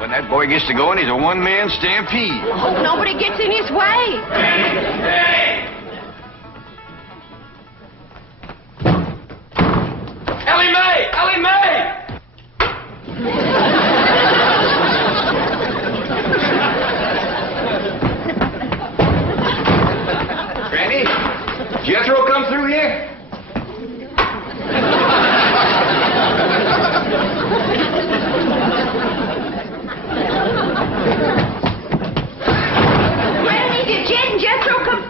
When that boy gets to going, he's a one-man stampede. Hope nobody gets in his way. Hey! Ellie Mae! Ellie Mae! Granny, Jethro come through here? Granny, did Jed and Jethro come?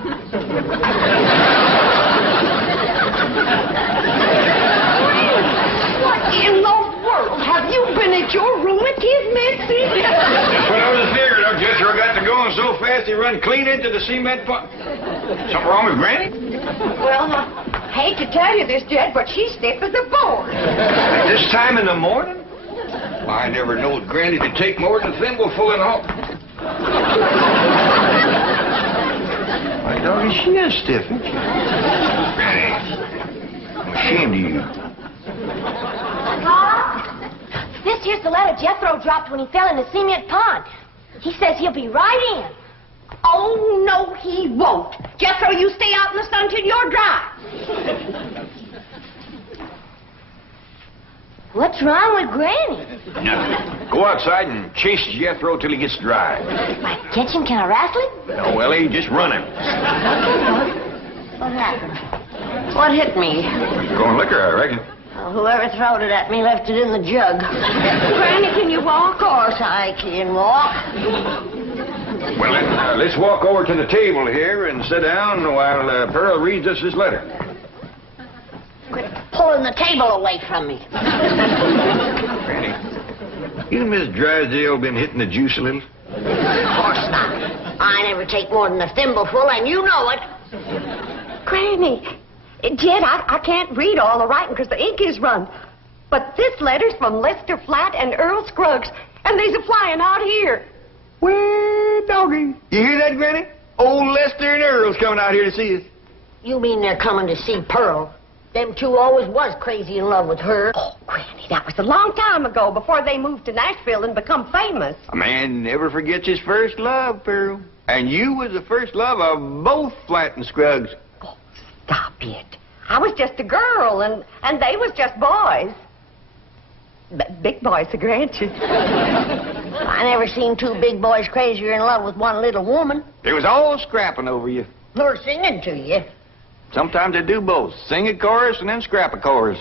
What in the world? Have you been at your room at his message? That's what I was figuring. Jethro got to going so fast he run clean into the cement pot. Something wrong with Granny? Well, I hate to tell you this, Jed, but she's stiff as a board. At this time in the morning? I never knowed Granny to take more than a thimbleful and all. My doggy, she is stiff, isn't she? Granny, I'm ashamed of you. Pa, this here's the letter Jethro dropped when he fell in the cement pond. He says he'll be right in. Oh, no, he won't. Jethro, you stay out in the sun till you're dry. What's wrong with Granny? Nothing. Go outside and chase Jethro till he gets dry. If I catch him, can I wrestle him? No, Ellie, just run him. What happened? What hit me? Going liquor, I reckon. Oh, whoever throwed it at me left it in the jug. Granny, can you walk? Of course I can walk. Well, then, let's walk over to the table here and sit down while Pearl reads us this letter. Quit pulling the table away from me. Granny, you and Miss Drysdale been hitting the juice a little? Of course not. I never take more than a thimbleful, and you know it. Granny, Jed, I can't read all the writing because the ink is run. But this letter's from Lester Flatt and Earl Scruggs, and they's a-flying out here. Well, doggy. You hear that, Granny? Old Lester and Earl's coming out here to see us. You mean they're coming to see Pearl? Them two always was crazy in love with her. Oh, Granny, that was a long time ago, before they moved to Nashville and become famous. A man never forgets his first love, Pearl. And you was the first love of both Flatt and Scruggs. Oh, stop it. I was just a girl, and they was just boys. Big boys, I grant you. I never seen two big boys crazier in love with one little woman. They was all scrapping over you. Or singing to you. Sometimes they do both. Sing a chorus and then scrap a chorus.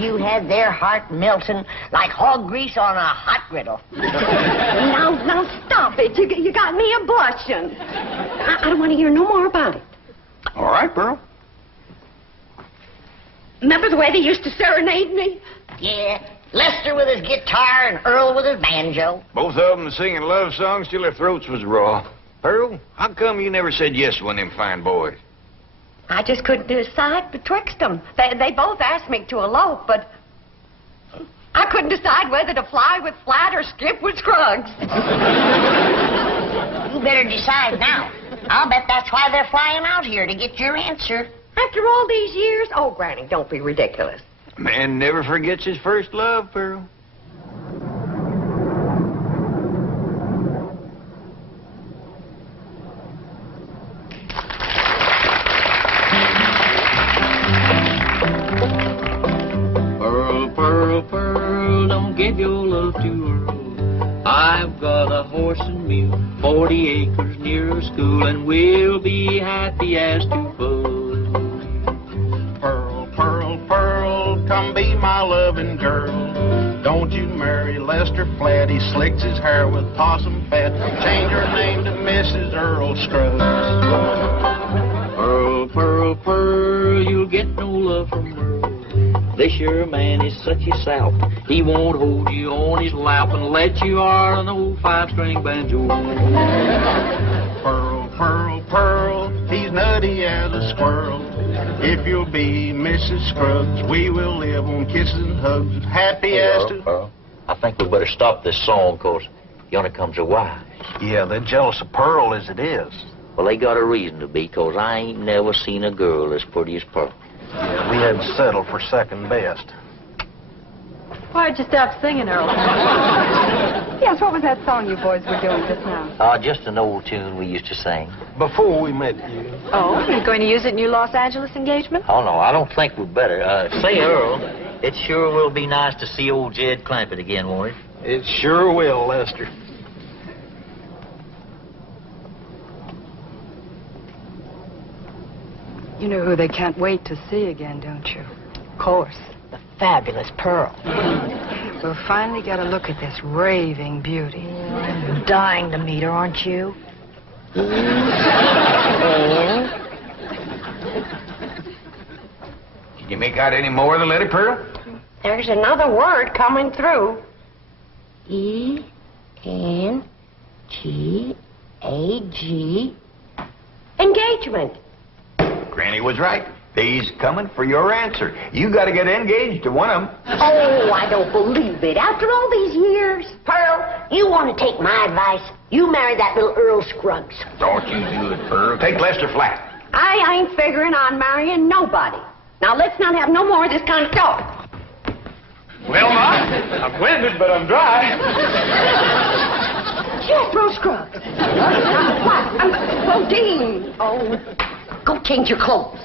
You had their heart melting like hog grease on a hot griddle. Now, stop it. You got me a-blushing. I don't want to hear no more about it. All right, Pearl. Remember the way they used to serenade me? Yeah, Lester with his guitar and Earl with his banjo. Both of them singing love songs till their throats was raw. Pearl, how come you never said yes to one of them fine boys? I just couldn't decide betwixt them. They both asked me to elope, but I couldn't decide whether to fly with Flatt or skip with Scruggs. You better decide now. I'll bet that's why they're flying out here, to get your answer. After all these years? Oh, Granny, don't be ridiculous. Man never forgets his first love, Pearl. Pearl, Pearl, Pearl, don't give your love to Earl. I've got a horse and mule, 40 acres near a school, and we'll be happy as two buds. Pearl, Pearl, Pearl, come be my loving girl. Don't you marry Lester Flatt, he slicks his hair with possum fat. Change your name to Mrs. Earl Scruggs. Pearl, Pearl, Pearl, you'll get no love from Earl. This your man is such a sout. He won't hold you on his lap and let you are an old 5-string banjo. Pearl, Pearl, Pearl, he's nutty as a squirrel. If you'll be Mrs. Scruggs, we will live on kisses and hugs, happy as to... Earl, I think we better stop this song, 'cause yonder comes her wife. Yeah, they're jealous of Pearl as it is. Well, they got a reason to be, 'cause I ain't never seen a girl as pretty as Pearl. Yeah, we had to settle for second best. Why'd you stop singing, Earl? Yes, what was that song you boys were doing just now? Just an old tune we used to sing. Before we met you. Oh, you're going to use it in your Los Angeles engagement? Oh, no, I don't think we'd better. Say, Earl, it sure will be nice to see old Jed Clampett again, won't it? It sure will, Lester. You know who they can't wait to see again, don't you? Of course, the fabulous Pearl. We'll finally get a look at this raving beauty. I'm dying to meet her, aren't you? Did you make out any more of the letter, Pearl? There's another word coming through. E-N-G-A-G. Engagement. Granny was right. He's coming for your answer. You got to get engaged to one of them. Oh, I don't believe it. After all these years. Pearl, you want to take my advice? You marry that little Earl Scruggs. Don't you do it, Pearl. Take Lester Flatt. I ain't figuring on marrying nobody. Now, let's not have no more of this kind of talk. Well, Ma, I'm winded, but I'm dry. Jethro Scruggs. What? Bodine. Oh, go change your clothes.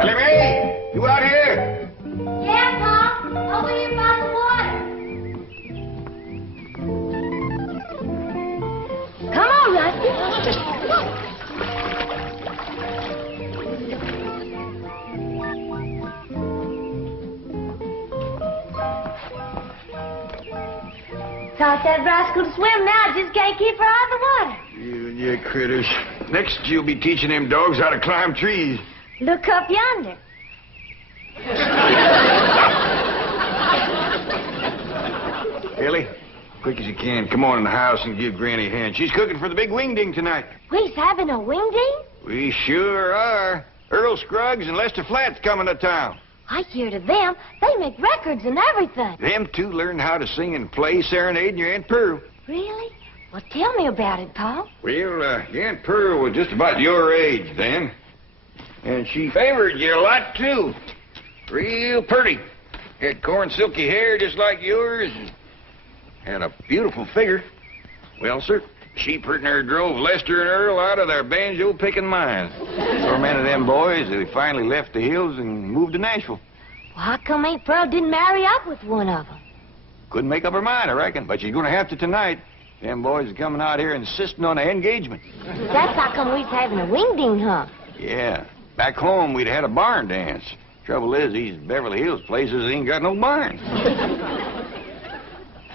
Ellie Mae, you out here? Yeah, Pop. Over here by the water. Come on, Rusty. Taught that rascal to swim now. I just can't keep her out of the water. You and your critters. Next, you'll be teaching them dogs how to climb trees. Look up yonder. Ellie, quick as you can, come on in the house and give Granny a hand. She's cooking for the big Wingding tonight. We's having a wingding? We sure are. Earl Scruggs and Lester Flatt's coming to town. I hear to them. They make records and everything. Them two learned how to sing and play serenading your Aunt Pearl. Really? Well, tell me about it, Pa. Well, your Aunt Pearl was just about your age then. And she favored you a lot, too. Real pretty. Had corn silky hair just like yours. And had a beautiful figure. Well, sir, she pretty near drove Lester and Earl out of their banjo-picking minds. So many of them boys, they finally left the hills and moved to Nashville. Well, how come Aunt Pearl didn't marry up with one of them? Couldn't make up her mind, I reckon. But she's going to have to tonight. Them boys are coming out here insisting on an engagement. That's how come we's having a wingding, huh? Yeah. Back home, we'd had a barn dance. Trouble is, these Beverly Hills places ain't got no barns.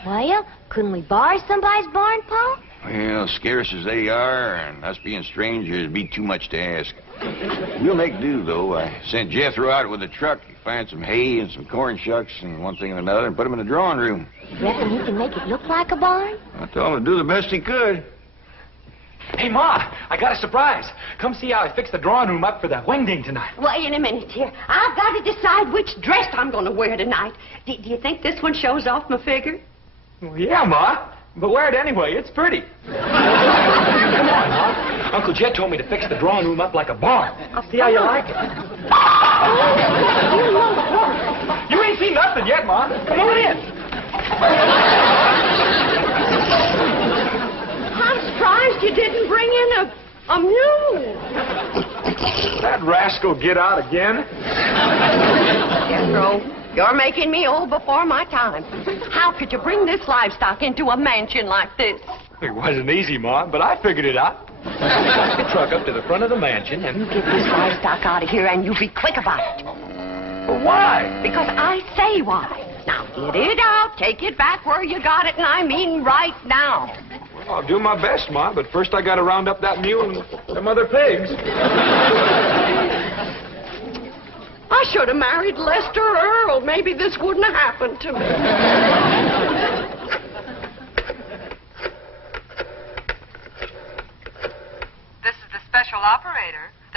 Well, couldn't we borrow somebody's barn, Pa? Well, scarce as they are, and us being strangers, it'd be too much to ask. We'll make do, though. I sent Jethro out with a truck to find some hay and some corn shucks and one thing and another and put them in the drawing room. You reckon he can make it look like a barn? I told him to do the best he could. Hey, Ma, I got a surprise. Come see how I fixed the drawing room up for the wingding tonight. Wait a minute here. I've got to decide which dress I'm going to wear tonight. Do you think this one shows off my figure? Well, yeah, Ma. But wear it anyway. It's pretty. Come on, Ma. Uncle Jed told me to fix the drawing room up like a barn. I'll see how you like it. You ain't seen nothing yet, Ma. Come on in. I'm surprised you didn't bring in a mule. That rascal get out again. Jethro, you're making me old before my time. How could you bring this livestock into a mansion like this? It wasn't easy, Ma, but I figured it out. Took the truck up to the front of the mansion and... You get this livestock out of here and you be quick about it. But why? Because I say why. Now, get it out, take it back where you got it, and I mean right now. Well, I'll do my best, Ma, but first I gotta round up that mule and them other pigs. I should have married Lester Earl. Maybe this wouldn't have happened to me.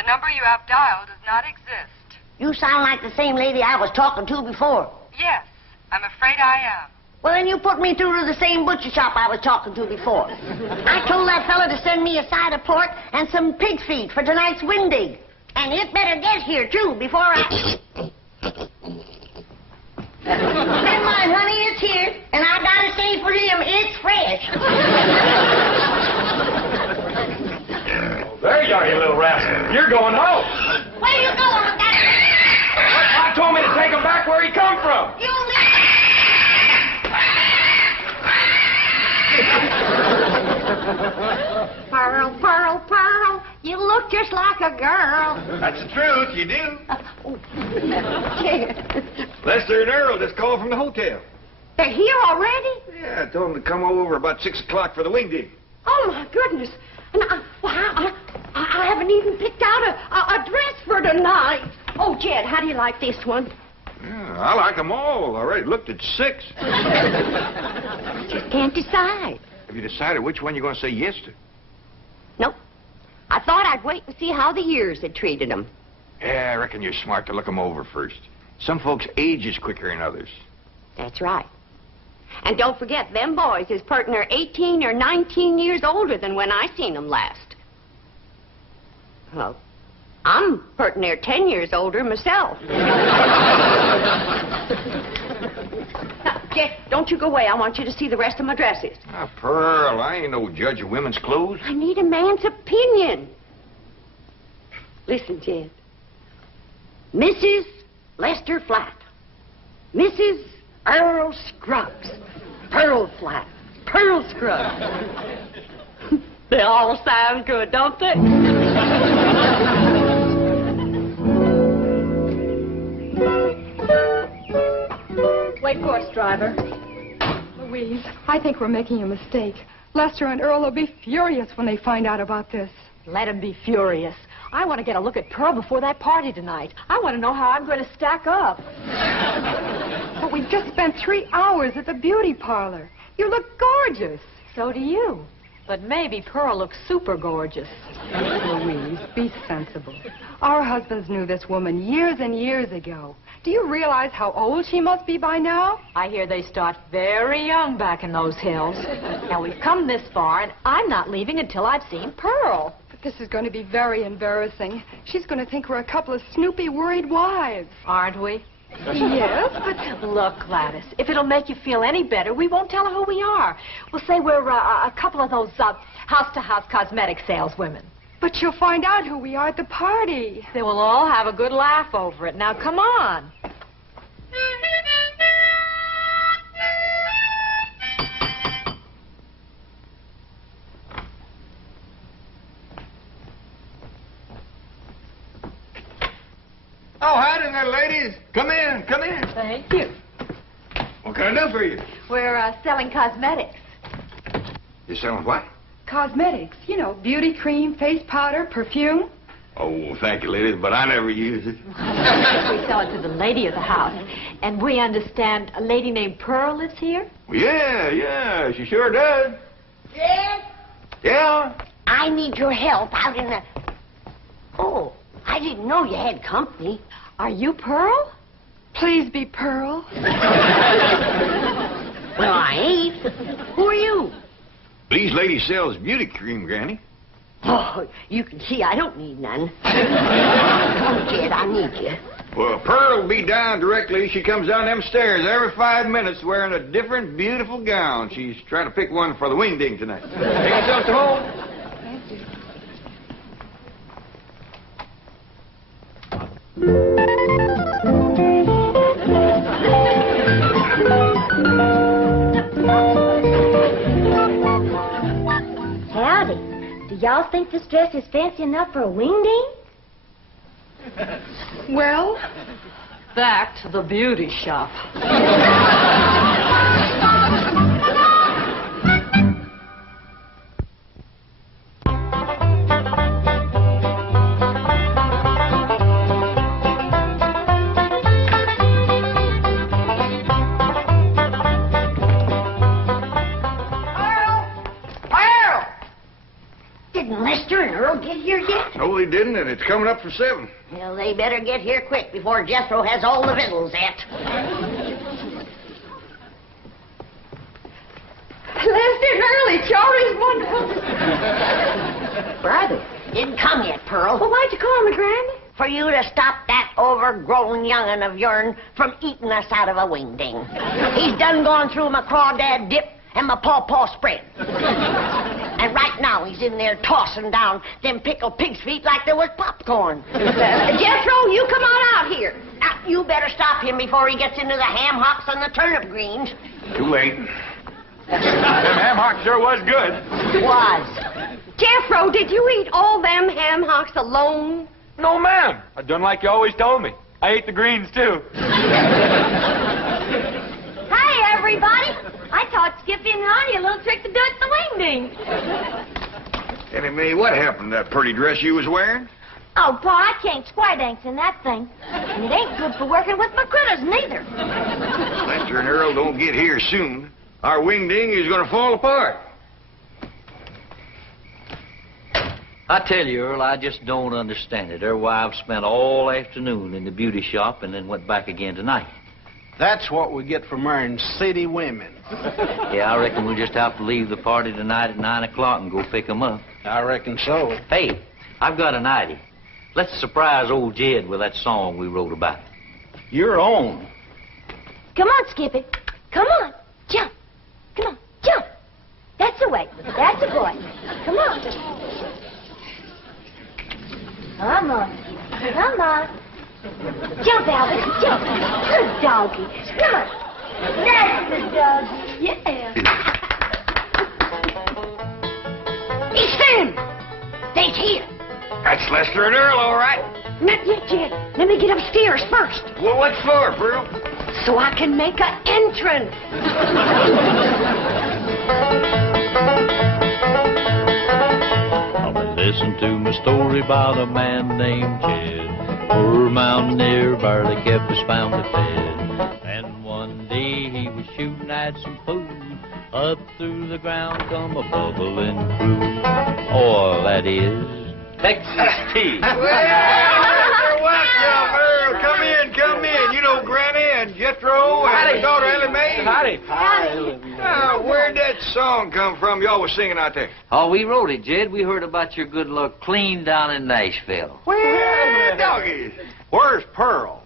number you have dialed does not exist. You sound like the same lady I was talking to before. Yes, I'm afraid I am. Well, then you put me through to the same butcher shop I was talking to before. I told that fella to send me a side of pork and some pig's feet for tonight's Wingding. And it better get here, too, before I... Never mind, honey, it's here. And I gotta say for him, it's fresh. There you are, you little rascal. You're going home. Where you going with that? I told me to take him back where he come from. You Pearl, Pearl, Pearl, you look just like a girl. That's the truth, you do. Jed, Lester and Earl just called from the hotel. they're here already? Yeah, I told them to come over about 6 o'clock for the Wingding. Oh, my goodness. And I haven't even picked out a dress for tonight. Oh, Jed, how do you like this one? Yeah, I like them all. I already looked at 6. Just can't decide. Have you decided which one you're going to say yes to? Nope. I thought I'd wait and see how the years had treated them. Yeah, I reckon you're smart to look them over first. Some folks age is quicker than others. That's right. And don't forget, them boys is pertin' are 18 or 19 years older than when I seen them last. Well, I'm pertin' near 10 years older myself. Now, Jeff, don't you go away. I want you to see the rest of my dresses. Ah, Pearl, I ain't no judge of women's clothes. I need a man's opinion. Listen, Jed. Mrs. Lester Flatt. Mrs. Earl Scruggs. Pearl Flatt. Pearl Scruggs. They all sound good, don't they? Wait for us, driver. Louise, I think we're making a mistake. Lester and Earl will be furious when they find out about this. Let him be furious. I want to get a look at Pearl before that party tonight. I want to know how I'm going to stack up. But we've just spent 3 hours at the beauty parlor. You look gorgeous. So do you. But maybe Pearl looks super gorgeous. Louise, be sensible. Our husbands knew this woman years and years ago. Do you realize how old she must be by now? I hear they start very young back in those hills. Now, we've come this far, and I'm not leaving until I've seen Pearl. But this is going to be very embarrassing. She's going to think we're a couple of snoopy, worried wives. Aren't we? Yes, but... Look, Gladys, if it'll make you feel any better, we won't tell her who we are. We'll say we're a couple of those house-to-house cosmetic saleswomen. But she'll find out who we are at the party. They will all have a good laugh over it. Now, come on. Oh, howdy there, ladies. Come in, come in. Thank you. What can I do for you? We're selling cosmetics. You selling what? Cosmetics, you know, beauty cream, face powder, perfume. Oh, thank you, ladies, but I never use it. We sell it to the lady of the house. And we understand a lady named Pearl lives here? Well, yeah, she sure does. Dad, Yeah? I need your help out in the... Oh, I didn't know you had company. Are you Pearl? Please be Pearl. Well, I ain't. Who are you? These ladies sells beauty cream, Granny. Oh, you can see I don't need none. Come, Jed, I need you. Well, Pearl will be down directly. She comes down them stairs every 5 minutes wearing a different beautiful gown. She's trying to pick one for the Wingding tonight. Take yourself to home. Thank you. Howdy. Do y'all think this dress is fancy enough for a Wingding? Well, Back to the beauty shop. Didn't Lester and Earl get here yet? No, they certainly didn't, and it's coming up for 7. Well, they better get here quick before Jethro has all the victuals at. Lester and Early, Charlie's wonderful. Brother, didn't come yet, Pearl. Well, why'd you call me, Granny? For you to stop that overgrown young'un of yourn from eating us out of a wingding. He's done gone through my crawdad dip and my pawpaw spread. And right now he's in there tossing down them pickled pig's feet like there was popcorn. Jethro, you come on out here. Now, you better stop him before he gets into the ham hocks and the turnip greens. Too late. Them ham hocks sure was good. Was. Jethro, did you eat all them ham hocks alone? No, ma'am. I done like you always told me. I ate the greens, too. Hi, everybody. I taught Skippy and Ronnie a little trick to do at the Wingding. Annie Mae, what happened to that pretty dress you was wearing? Oh, Pa, I can't square dance in that thing. And it ain't good for working with my critters, neither. Lester and Earl don't get here soon. Our wingding is going to fall apart. I tell you, Earl, I just don't understand it. Their wives spent all afternoon in the beauty shop and then went back again tonight. That's what we get for marrying city women. Yeah, I reckon we'll just have to leave the party tonight at 9 o'clock and go pick 'em up. I reckon so. Hey, I've got an idea. Let's surprise old Jed with that song we wrote about. Your own. Come on, Skippy. Come on. Jump. Come on. Jump. That's the way. That's the boy. Come on. Come on. Come on. Jump, Albert. Jump. Good doggy. Come on. That's the doggy. Yeah. He's them. They's here. That's Lester and Earl, all right. Not yet, Jed. Let me get upstairs first, Well, what for, Pearl? so I can make an entrance. Listen to my story about a man named Jed. Poor mountaineer barely kept his family fed. And one day he was shooting at some food. Up through the ground come a bubbling crude. Oil, that is, Texas tea. Well, welcome, Earl. Come in, come in. You know Granny and Jethro and his daughter Ellie Mae. Howdy. Now, where'd that song come from you all was singing out there? Oh, we wrote it, Jed. We heard about your good luck clean down in Nashville. Well, doggies. Where's Pearl?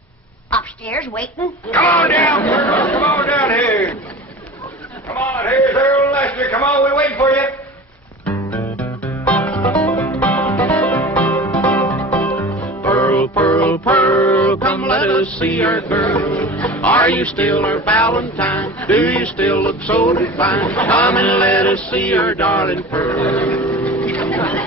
Upstairs waiting. Come on down, Pearl. Come on down here. Come on, here's Earl and Lester. Come on, we're waiting for you. Pearl, Pearl, Pearl, come let us see our girl. Are you still our Valentine? Do you still look so divine? Come and let us see our darling Pearl.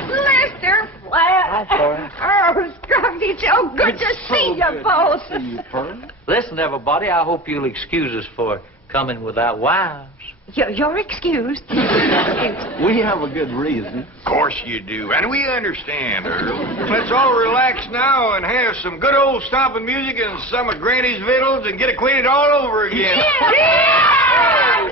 Lester Flatt. Earl Scruggs, it's so good to see you both. See you, Pearl. Listen, everybody, I hope you'll excuse us for coming without wives. You're excused. We have a good reason. Of course you do, and we understand, Earl. Let's all relax now and have some good old stomping music and some of Granny's victuals and get acquainted all over again. Yeah!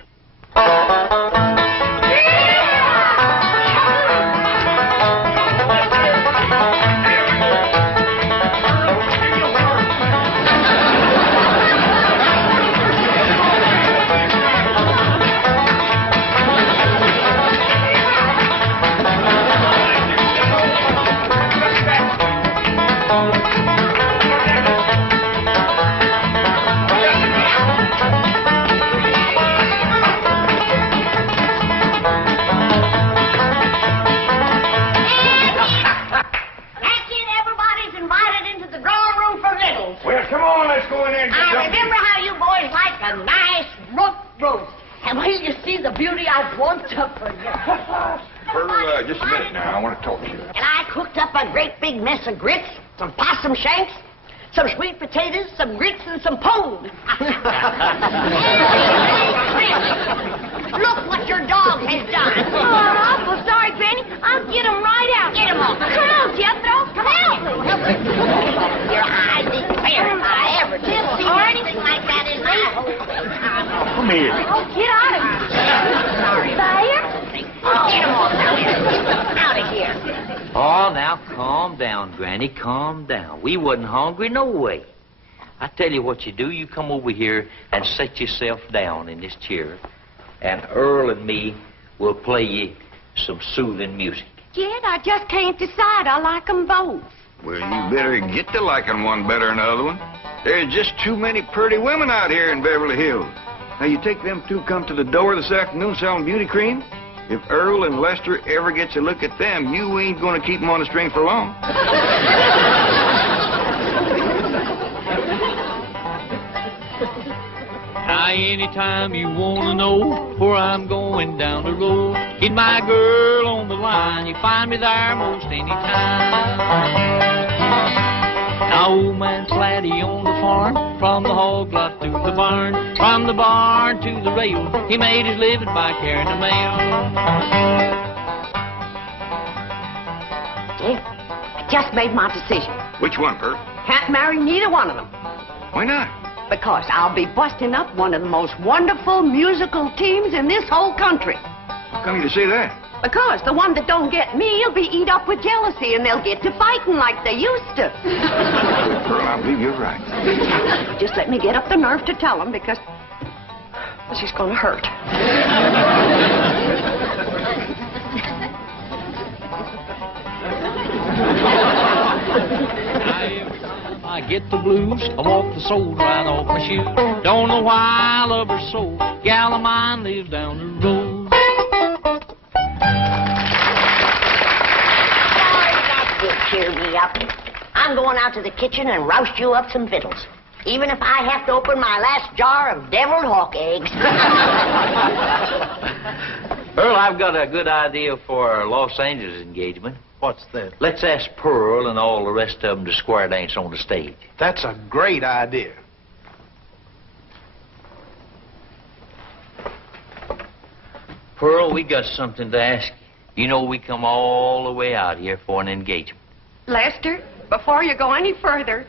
Well, come on, let's go in there and get I something. remember how you boys like a nice roast. And when you see the beauty I've won up for you. Pearl, just a minute now. I want to talk to you. And I cooked up a great big mess of grits, some possum shanks, some sweet potatoes, some grits, and some pone. Look what your dog has done. Oh, I'm awful sorry, Granny. I'll get him right out. Get him off. Come on, Jethro. Come on. Your eyes didn't fair if I ever did see anything like that in my whole life. Come here. Oh, get out of here. Sorry. Fire? Oh, get him off now. Out of here. Oh, now calm down, Granny, calm down. We wasn't hungry no way. I tell you what you do. You come over here and set yourself down in this chair, and Earl and me will play you some soothing music. Jed, I just can't decide. I like 'em both. Well, you better get to liking one better than the other one. There's just too many pretty women out here in Beverly Hills. Now, you take them two come to the door this afternoon selling beauty cream. If Earl and Lester ever gets a look at them, you ain't going to keep them on the string for long. Now, anytime you want to know where I'm going down the road, get my girl on the line. You find me there most any time. Now, old man Flatty on the farm, from the hog lot to the barn, from the barn to the rail, he made his living by carrying the mail. Yeah, I just made my decision. Which one, Pearl? Can't marry neither one of them. Why not? Because I'll be busting up one of the most wonderful musical teams in this whole country. How come you to say that? Because the one that don't get me will be eat up with jealousy, and they'll get to fighting like they used to. Pearl, I believe you're right. Just let me get up the nerve to tell them, because this is going to hurt. I get the blues, I walk the soles right off my shoes. Don't know why I love her so. Gal of mine lives down the road. Cheer me up. I'm going out to the kitchen and roust you up some victuals, even if I have to open my last jar of deviled hawk eggs. Earl, I've got a good idea for our Los Angeles engagement. What's that? Let's ask Pearl and all the rest of them to square dance on the stage. That's a great idea. Pearl, we got something to ask you. You know we come all the way out here for an engagement. Lester, before you go any further,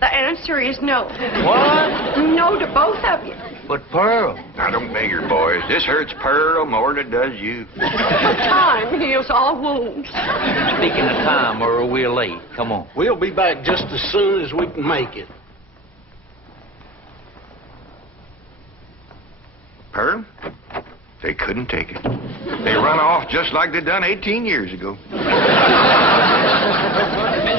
the answer is no. What? No to both of you. But Pearl. Now, don't beg her, boys. This hurts Pearl more than it does you. Time heals all wounds. Speaking of time, Earl, we're late. Come on. We'll be back just as soon as we can make it. Pearl? They couldn't take it. They run off just like they done 18 years ago. They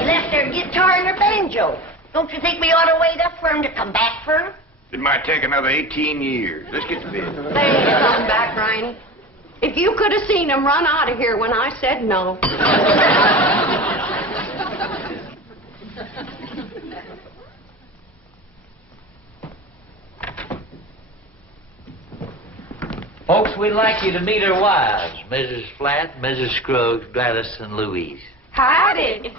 left their guitar and their banjo. Don't you think we ought to wait up for them to come back for them? It might take another 18 years. Let's get to bed. They ain't come back, Riney. If you could have seen them run out of here when I said no. Folks, we'd like you to meet our wives, Mrs. Flatt, Mrs. Scruggs, Gladys, and Louise. Howdy.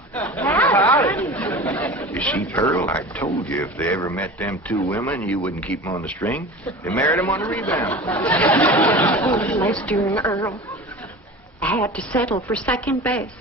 You see, Pearl, I told you if they ever met them two women, you wouldn't keep them on the string. They married them on the rebound. Oh, Lester and Earl. I had to settle for second best.